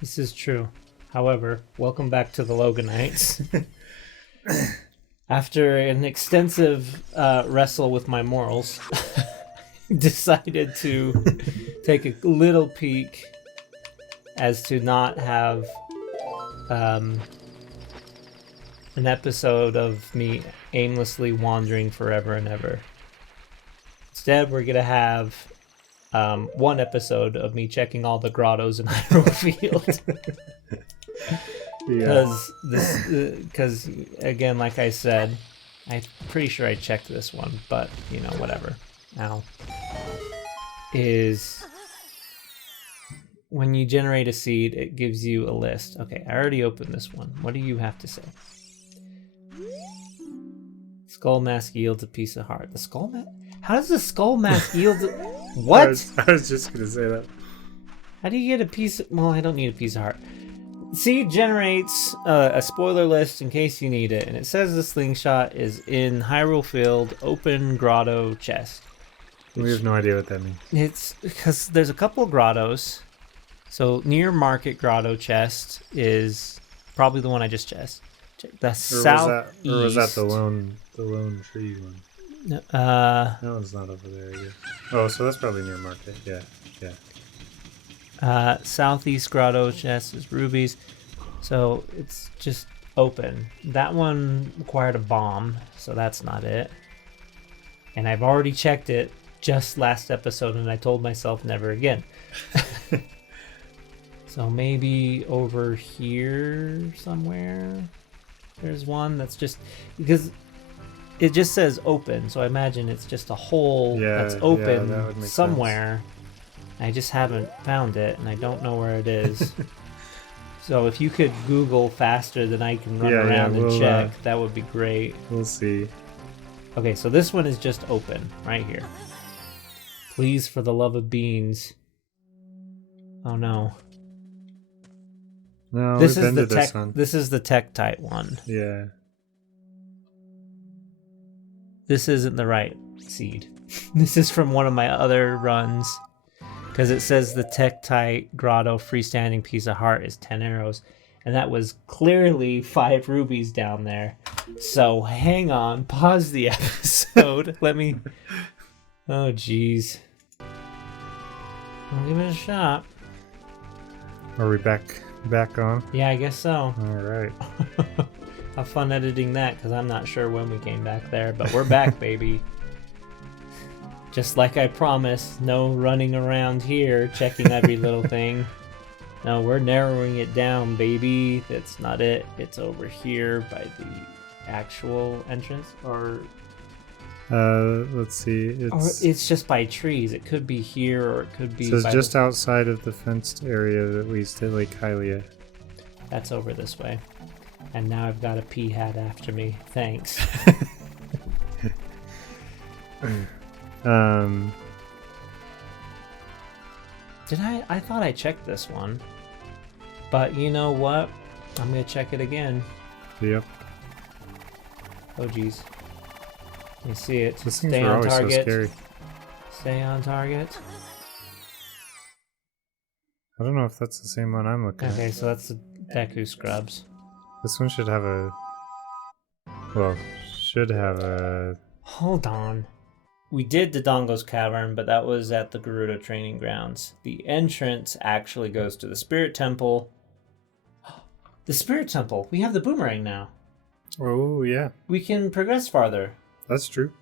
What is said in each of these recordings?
This is true. However, welcome back to the Loganites. After an extensive wrestle with my morals, decided to take a little peek as to not have an episode of me aimlessly wandering forever and ever. Instead, we're going to have one episode of me checking all the grottos in Hyrule Field. Because again, like I said, I'm pretty sure I checked this one, but you know, whatever. Now, is when you generate a seed, it gives you a list. Okay, I already opened this one. What do you have to say? Skull mask yields a piece of heart. The skull mask? How does the skull mask yield? What? I was just gonna say that. How do you get a piece? Well, I don't need a piece of heart. Seed generates a spoiler list in case you need it, and it says the slingshot is in Hyrule Field, open grotto chest. We have no idea what that means. It's because there's a couple of grottos. So near Market Grotto chest is probably the one I just checked. The southeast. Or was that the lone tree one? That one's not over there, I guess. Oh, so that's probably near Market. Yeah. Southeast Grotto chest is rubies. So it's just open. That one required a bomb, so that's not it. And I've already checked it just last episode, and I told myself never again. So maybe over here somewhere there's one that's just because it just says open, so I imagine it's just a hole that's open that would make somewhere. sense. I just haven't found it, and I don't know where it is. So if you could Google faster than I can run around and check, that would be great. We'll see. Okay, so this one is just open right here. Please, for the love of beans. Oh no. No, This we've is been the to this tech. one. This is the Tektite one. Yeah. This isn't the right seed. This is from one of my other runs. Because it says the Tektite Grotto freestanding piece of heart is 10 arrows. And that was clearly 5 rubies down there. So hang on, pause the episode. Let me... Oh, jeez. I'll give it a shot. Are we back on? Yeah, I guess so. Alright. Have fun editing that, because I'm not sure when we came back there. But we're back, baby. Just like I promised, no running around here checking every little thing. No, we're narrowing it down, baby. That's not it. It's over here by the actual entrance. Or Let's see. it's just by trees. It could be here, or it could be... It says just outside of the fenced area, at least at Lake Hylia. That's over this way. And now I've got a pea hat after me. Thanks. Did I thought I checked this one. But you know what? I'm gonna check it again. Yep. Oh geez. You see it. These things Stay are on always target. so scary. Stay on target. I don't know if that's the same one I'm looking Okay, at. so that's the Deku Scrubs. This one should have a... Well, should have a... Hold on. We did Dodongo's Cavern, but that was at the Gerudo Training Grounds. The entrance actually goes to the Spirit Temple. The Spirit Temple! We have the boomerang now. Oh, yeah. We can progress farther. That's true.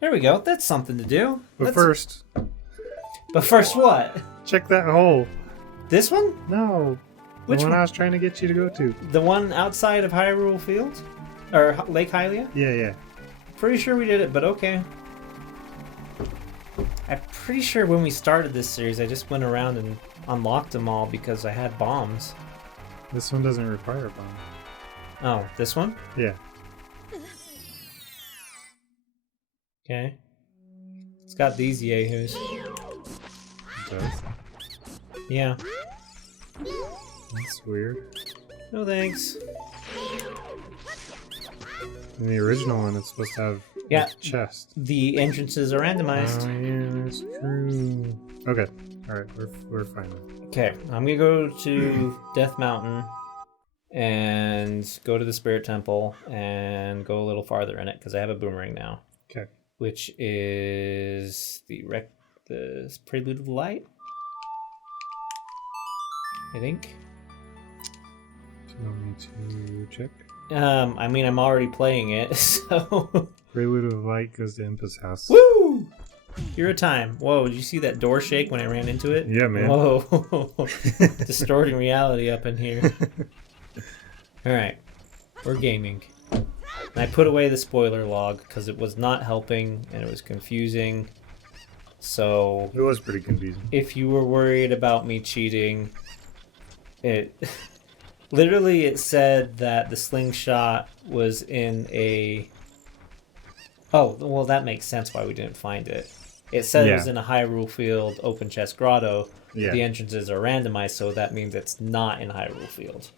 There we go. That's something to do. But first, what? check that hole. This one? No. Which the one one? I was trying to get you to go to. The one outside of Hyrule Field? Or Lake Hylia? Yeah. Pretty sure we did it, but okay. I'm pretty sure when we started this series, I just went around and unlocked them all because I had bombs. This one doesn't require a bomb. Oh, this one? Yeah. Okay. It's got these yahoos. It does. Yeah. That's weird. No thanks. In the original one, it's supposed to have a chest. The entrances are randomized. Oh, yeah, that's true. Okay. Alright, we're fine. Okay, I'm gonna go to Death Mountain and go to the Spirit Temple and go a little farther in it because I have a boomerang now. Okay. Which is the Prelude of Light, I think. Do you want me to check? I mean, I'm already playing it, so... Prelude of Light goes to Impa's house. Woo! Hero time. Whoa, did you see that door shake when I ran into it? Yeah, man. Whoa. Distorting reality up in here. Alright. We're gaming. And I put away the spoiler log because it was not helping and it was confusing. So... It was pretty confusing. If you were worried about me cheating, it... Literally, it said that the slingshot was in a... Oh, well, that makes sense why we didn't find it. It said it was in a Hyrule Field open chest grotto. Yeah. The entrances are randomized, so that means it's not in Hyrule Field.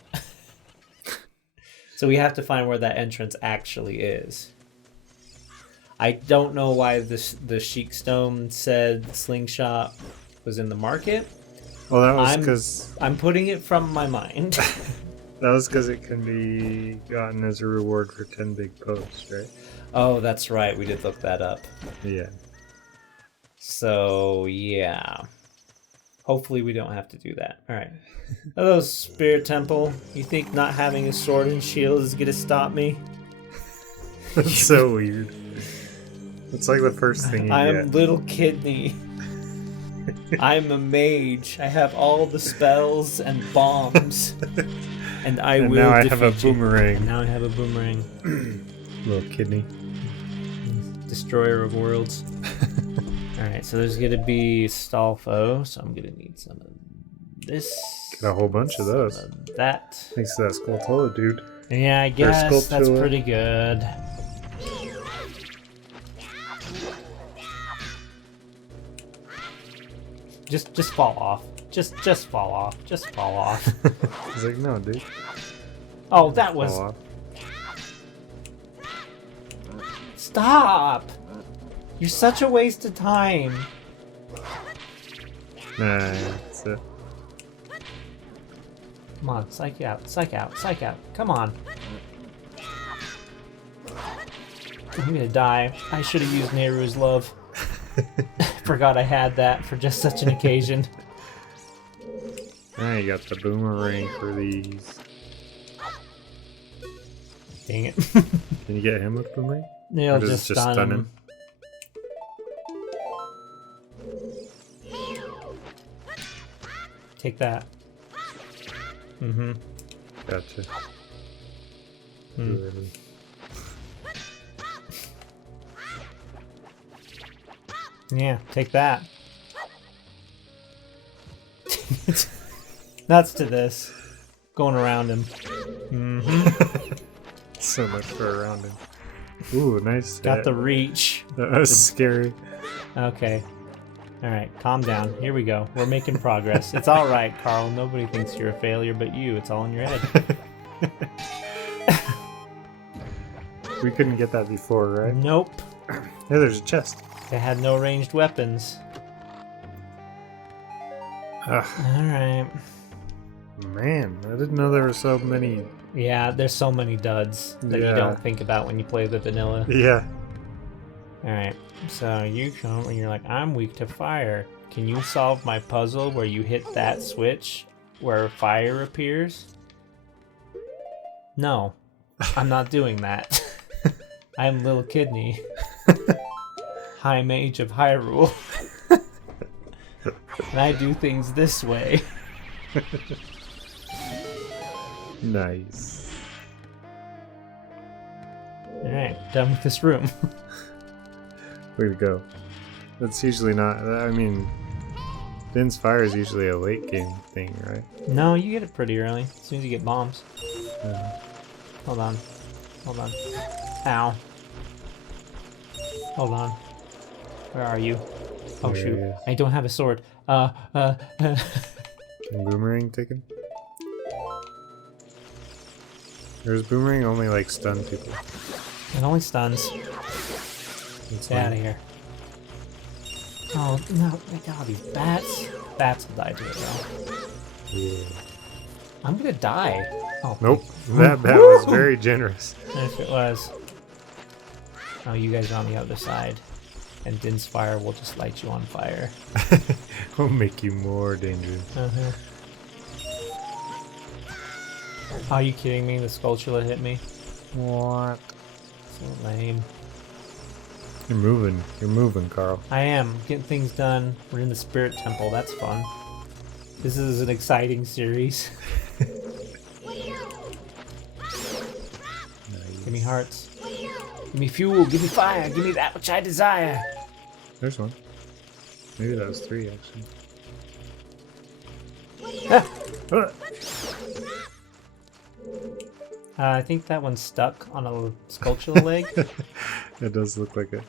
So we have to find where that entrance actually is. I don't know why the Sheik Stone said slingshot was in the market. Well, that was because... I'm putting it from my mind. That was because it can be gotten as a reward for 10 big posts, right? Oh, that's right. We did look that up. Yeah. So, yeah. Hopefully we don't have to do that. Alright. Hello, Spirit Temple. You think not having a sword and shield is going to stop me? That's so weird. It's like the first thing you get. I'm Little Kidney. I'm a mage. I have all the spells and bombs. And I will now I defeat have a boomerang. And now I have a boomerang. Little Kidney. Destroyer of worlds. Alright, so there's gonna be Stalfo, so I'm gonna need some of this. Get a whole bunch of those. That. Thanks to that Skulltula dude. Yeah, I guess that's pretty good. Just fall off. Just fall off. Just fall off. He's like, no, dude. Oh, that was... Stop! You're such a waste of time. Nah, that's it. Come on, psych out, psych out, psych out. Come on. I'm gonna die. I should have used Nehru's love. Forgot I had that for just such an occasion. Now you got the boomerang for these. Dang it. Can you get him with boomerang? They'll just stun him. Take that. Mm-hmm. Gotcha. Mm. Yeah, take that. Nuts to this. Going around him. Mm-hmm. So much for around him. Ooh, nice. Got the reach. That was scary. Okay. Alright, calm down. Here we go. We're making progress. It's alright, Carl. Nobody thinks you're a failure but you. It's all in your head. We couldn't get that before, right? Nope. Hey, there's a chest. They had no ranged weapons. Alright. Man, I didn't know there were so many. Yeah, there's so many duds that you don't think about when you play the vanilla. Yeah. Alright, so you come and you're like, I'm weak to fire. Can you solve my puzzle where you hit that switch where fire appears? No, I'm not doing that. I'm Little Kidney. High Mage of Hyrule. And I do things this way. Nice. Alright, done with this room. Way to go. That's usually not... I mean... Din's Fire is usually a late game thing, right? No, you get it pretty early. As soon as you get bombs. Hold on. Hold on. Ow. Hold on. Where are you? Oh there shoot. I don't have a sword. Can Boomerang take him? There's Boomerang only like stun people. It only stuns. Get out of here. Oh no, look at all these bats. Bats will die to it though. Yeah. I'm gonna die. Oh. Nope. That was very generous. If it was. Oh, you guys are on the other side. And Din's fire will just light you on fire. Will make you more dangerous. Uh-huh. Are you kidding me? The Skulltula hit me. What? So lame. You're moving, Carl. I am. Getting things done. We're in the Spirit Temple. That's fun. This is an exciting series. Give me hearts. Give me fuel. Give me fire. Give me that which I desire. There's one. Maybe that was 3, actually. Ah! I think that one's stuck on a Skulltula leg. It does look like it.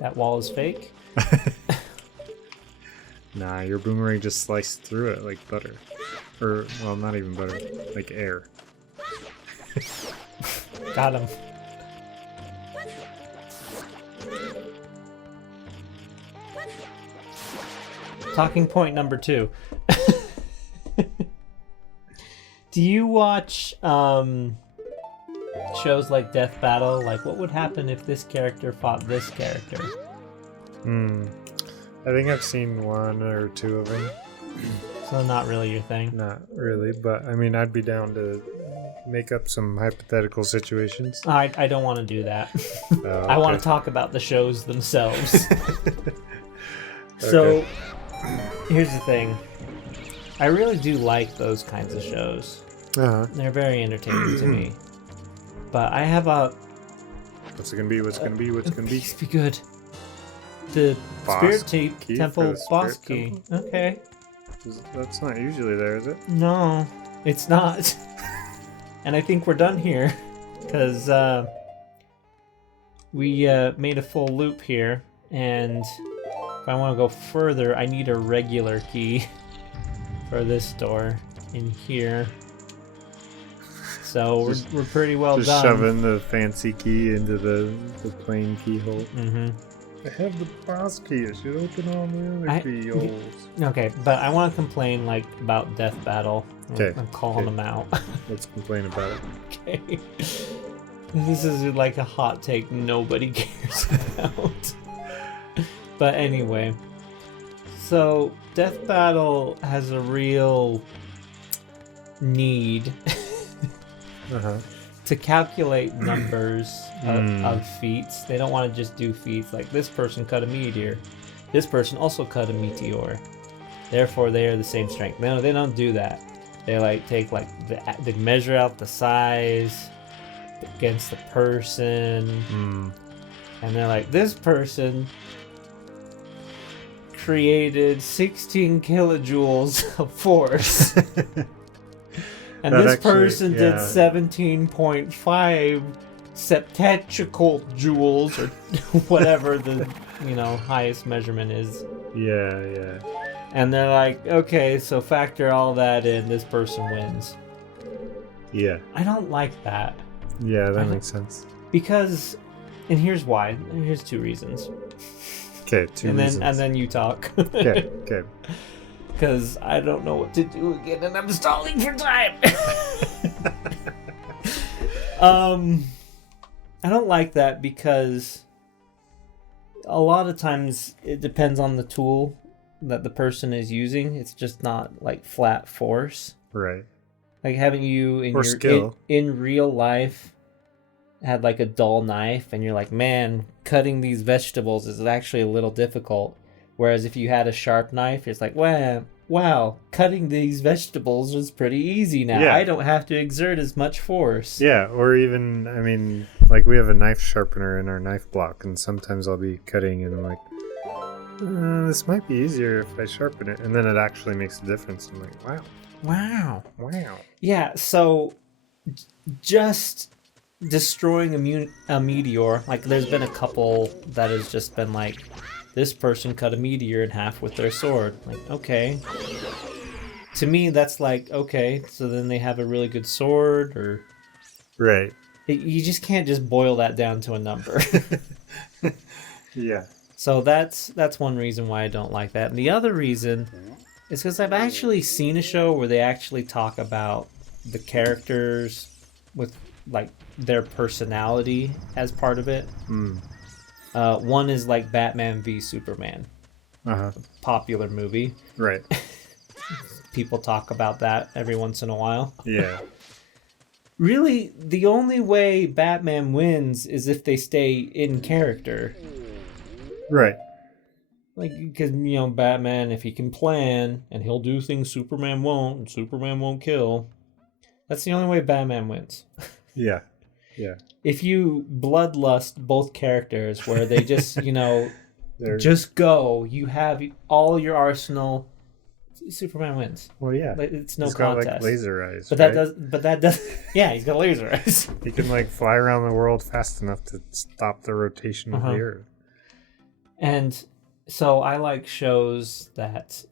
That wall is fake. Nah, your boomerang just sliced through it like butter. Or, well, not even butter. Like air. Got him. Talking point number 2. Do you watch shows like Death Battle? Like, what would happen if this character fought this character? I think I've seen 1 or 2 of them. So not really your thing. Not really, but I mean, I'd be down to make up some hypothetical situations. I don't want to do that. Oh, I want okay. to talk about the shows themselves. So, here's the thing. I really do like those kinds of shows. Uh-huh. They're very entertaining to me. But I have a... What's it gonna be? What's it gonna be? What's it gonna be? Please be good. The Boss Spirit key Temple for the boss Spirit key. Temple? Okay. That's not usually there, is it? No, it's not. And I think we're done here. Because we made a full loop here. And if I want to go further, I need a regular key for this door in here. So we're pretty well Just done. shoving the fancy key into the plain keyhole. Mm-hmm. I have the boss key. I should open all the other keyholes. Okay, but I want to complain about Death Battle. Okay. I'm calling them out. Let's complain about it. Okay. This is like a hot take nobody cares about. But anyway, so Death Battle has a real need to calculate numbers of feats. They don't want to just do feats like this person cut a meteor. This person also cut a meteor. Therefore, they are the same strength. No, they don't do that. They take they measure out the size against the person, and they're like, this person created 16 kilojoules of force. And That this actually, person did 17.5 septetrical joules, or whatever the highest measurement is. Yeah. And they're like, okay, so factor all that in, this person wins. Yeah. I don't like that. Yeah, that makes sense. Because, and here's why. Here's 2 reasons. Okay, 2 reasons. And then you talk. Okay. Because I don't know what to do again, and I'm stalling for time. I don't like that because a lot of times it depends on the tool that the person is using. It's just not like flat force. Right. Like having you in Or skill. In real life had like a dull knife, and you're like, man, cutting these vegetables is actually a little difficult. Whereas if you had a sharp knife, it's like, wow, cutting these vegetables is pretty easy now. Yeah. I don't have to exert as much force. Yeah, or even, I mean, like we have a knife sharpener in our knife block, and sometimes I'll be cutting and I'm like, this might be easier if I sharpen it. And then it actually makes a difference. I'm like, wow. Yeah, so just destroying a meteor, like there's been a couple that has just been like, this person cut a meteor in half with their sword. Like, okay. To me, that's like, okay, so then they have a really good sword, or... Right. You just can't just boil that down to a number. Yeah. So that's one reason why I don't like that. And the other reason is because I've actually seen a show where they actually talk about the characters with like their personality as part of it. One is like Batman v Superman, popular movie. Right. People talk about that every once in a while. Yeah. Really, the only way Batman wins is if they stay in character. Right. Like, because, you know, Batman, if he can plan, and he'll do things Superman won't, and Superman won't kill, that's the only way Batman wins. Yeah. Yeah. If you bloodlust both characters, where they just, you know, just go, you have all your arsenal, Superman wins. Well, yeah. It's no he's contest. got, like, laser eyes, But right? that does, yeah, he's got laser eyes. He can, like, fly around the world fast enough to stop the rotation of the Earth. And so I like shows that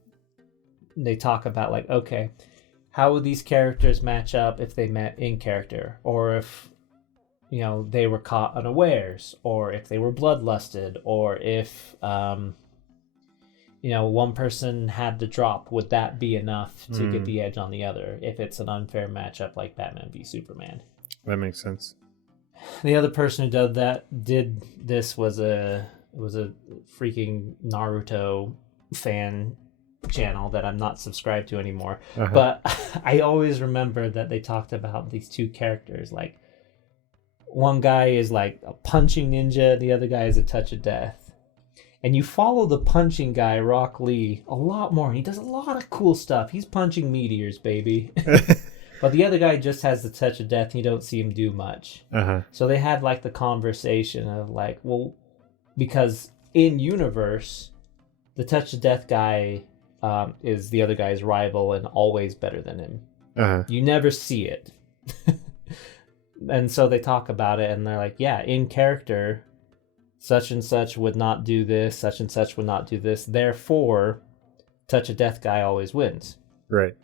they talk about, like, okay, how would these characters match up if they met in character? Or if, you know, they were caught unawares, or if they were bloodlusted, or if, you know, one person had the drop, would that be enough to get the edge on the other if it's an unfair matchup like Batman v Superman? That makes sense. The other person who did this was a freaking Naruto fan channel that I'm not subscribed to anymore. But I always remember that they talked about these two characters. Like, one guy is like a punching ninja, the other guy is a touch of death. And you follow the punching guy, Rock Lee, a lot more. He does a lot of cool stuff. He's punching meteors, baby. But the other guy just has the touch of death, and you don't see him do much. So they had like the conversation of like, well, because in universe, the touch of death guy is the other guy's rival and always better than him. You never see it. And so they talk about it, and they're like, yeah, in character, such and such would not do this, such and such would not do this. Therefore, touch of death guy always wins. Right.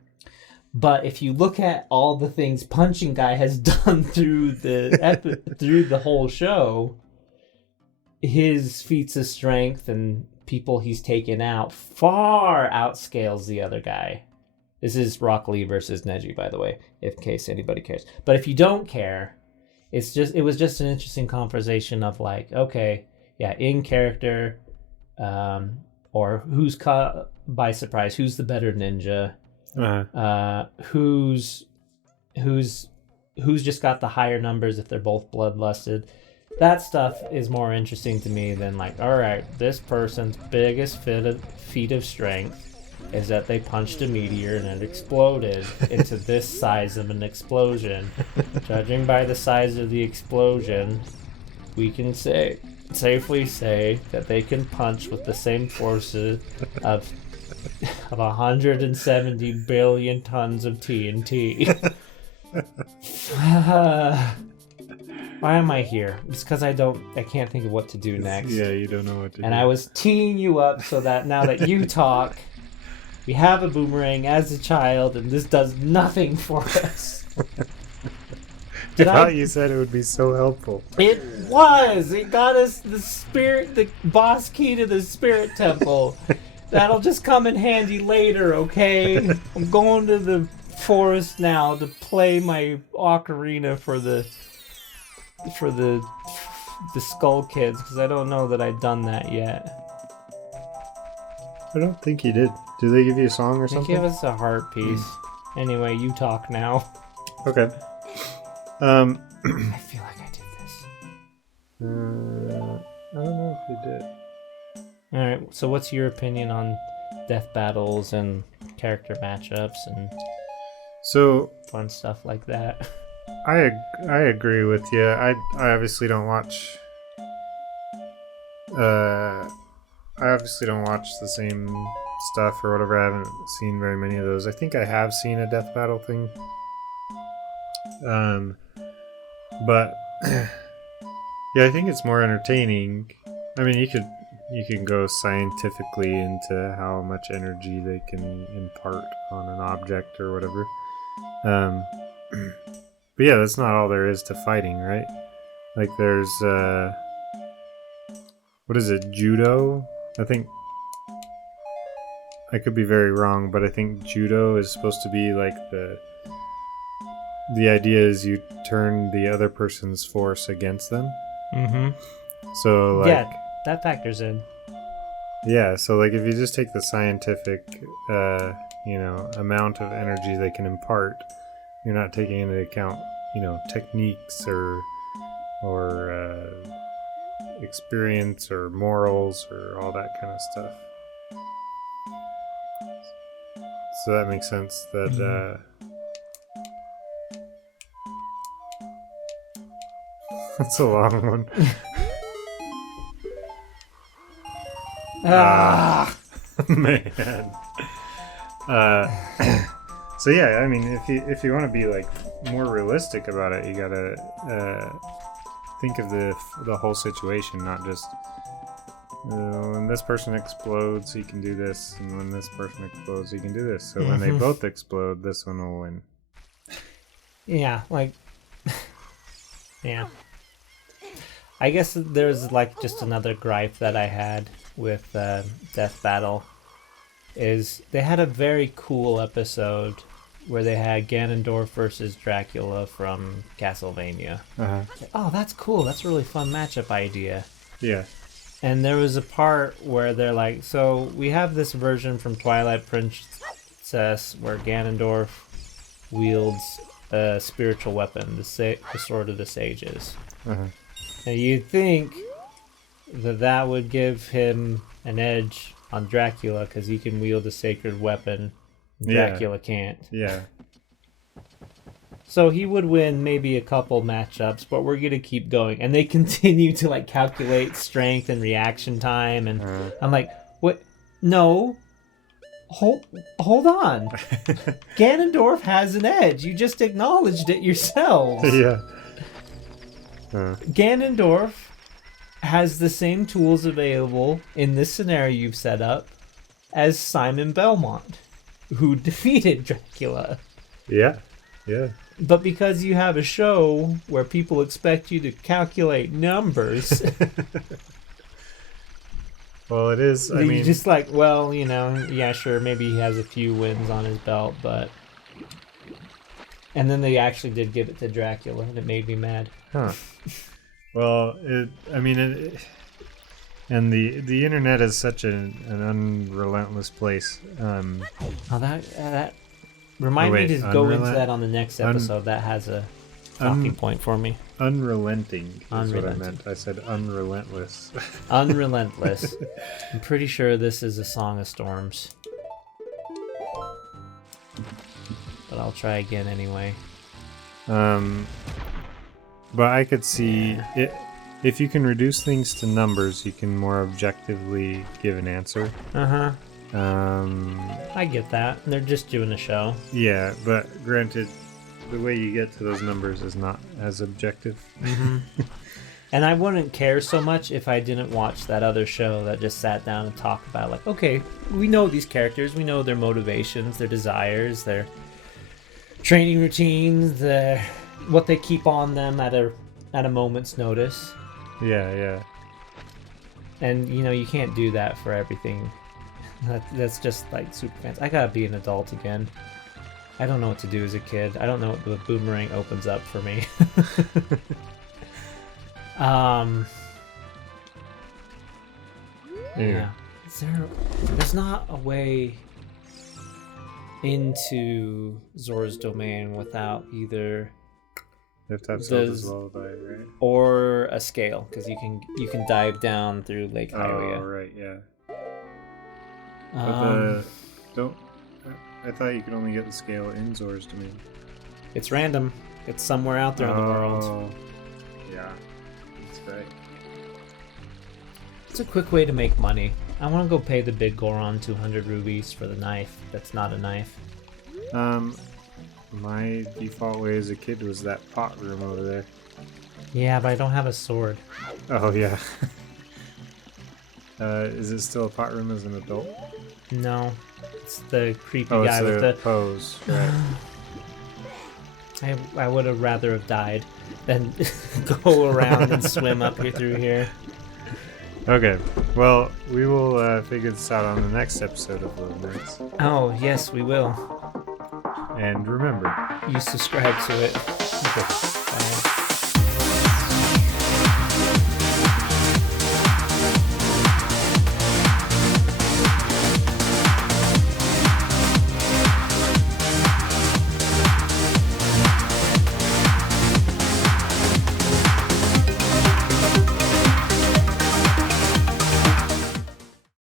But if you look at all the things punching guy has done through the whole show, his feats of strength and people he's taken out far outscales the other guy. This is Rock Lee versus Neji, by the way, in case anybody cares. But if you don't care, it was just an interesting conversation of like, okay, yeah, in character, or who's caught by surprise, who's the better ninja, who's just got the higher numbers if they're both bloodlusted. That stuff is more interesting to me than like, all right, this person's biggest feat of strength is that they punched a meteor and it exploded into this size of an explosion. Judging by the size of the explosion, we can safely say that they can punch with the same forces of 170 billion tons of TNT. Why am I here? It's because I can't think of what to do next. Yeah, you don't know what to do. And I was teeing you up so that now that you talk, we have a boomerang as a child, and this does nothing for us. I thought you said it would be so helpful. It was! It got us the boss key to the spirit temple. That'll just come in handy later, okay? I'm going to the forest now to play my ocarina for the Skull Kids, because I don't know that I've done that yet. I don't think you did. Did they give you a song or something? They give us a heart piece. Anyway, you talk now. Okay. I feel like I did this. I don't know if you did. Alright, so what's your opinion on death battles and character matchups and fun stuff like that? I agree with you. I obviously don't watch. I obviously don't watch the same stuff or whatever. I haven't seen very many of those. I think I have seen a death battle thing. But yeah, I think it's more entertaining. I mean, you can go scientifically into how much energy they can impart on an object or whatever. But yeah, that's not all there is to fighting, right? Like there's what is it, judo? I think I could be very wrong, but I think judo is supposed to be like the idea is you turn the other person's force against them. Mm-hmm. So like, yeah, that factors in. Yeah, so like if you just take the scientific, amount of energy they can impart, you're not taking into account, techniques or experience or morals or all that kind of stuff. So that makes sense that that's a long one. Man. So yeah, I mean, if you want to be like more realistic about it, you gotta think of the whole situation, not just when this person explodes, he can do this, and when this person explodes, he can do this. So when they both explode, this one will win. Yeah, like, yeah. I guess there's like just another gripe that I had with Death Battle is they had a very cool episode where they had Ganondorf versus Dracula from Castlevania. Uh-huh. Oh, that's cool. That's a really fun matchup idea. Yeah. And there was a part where they're like, so we have this version from Twilight Princess where Ganondorf wields a spiritual weapon, the Sword of the Sages. Uh-huh. Now you'd think that would give him an edge on Dracula because he can wield a sacred weapon. Dracula can't. Yeah. So he would win maybe a couple matchups, but we're going to keep going. And they continue to like calculate strength and reaction time. And I'm like, what? No. Hold on. Ganondorf has an edge. You just acknowledged it yourselves. Yeah. Ganondorf has the same tools available in this scenario you've set up as Simon Belmont, who defeated Dracula. Yeah. Yeah. But because you have a show where people expect you to calculate numbers, well, it is. I mean, just like, well, yeah, sure, maybe he has a few wins on his belt, but. And then they actually did give it to Dracula, and it made me mad. Huh. Well, and the internet is such an unrelentless place. That remind me to go into that on the next episode. That has a talking point for me. Unrelenting is what I meant. I said unrelentless. Unrelentless. I'm pretty sure this is a Song of Storms. But I'll try again anyway. But I could see it. If you can reduce things to numbers, you can more objectively give an answer. I get that. They're just doing a show. Yeah, but granted, the way you get to those numbers is not as objective. Mm-hmm. And I wouldn't care so much if I didn't watch that other show that just sat down and talked about, like, okay, we know these characters, we know their motivations, their desires, their training routines, what they keep on them at a moment's notice. Yeah. And you can't do that for everything. That's just like super fans. I gotta be an adult again. I don't know what to do as a kid. I don't know what the boomerang opens up for me. Yeah. There's not a way into Zora's domain without either You have to have Zelda's Lullaby, right? or a scale, because you can dive down through Lake Hylia. Oh, right, yeah. But I thought you could only get the scale in Zora's domain. It's random. It's somewhere out there in the world. Yeah, that's right. It's a quick way to make money. I want to go pay the big Goron 200 rubies for the knife. That's not a knife. My default way as a kid was that pot room over there. Yeah, but I don't have a sword. Oh, yeah. Is it still a pot room as an adult? No. It's the creepy guy with the pose, right. I would have rather have died than go around and swim up here through here. Okay, well, we will figure this out on the next episode of Loganites. Oh, yes, we will. And remember, You subscribe to it. Okay. Bye.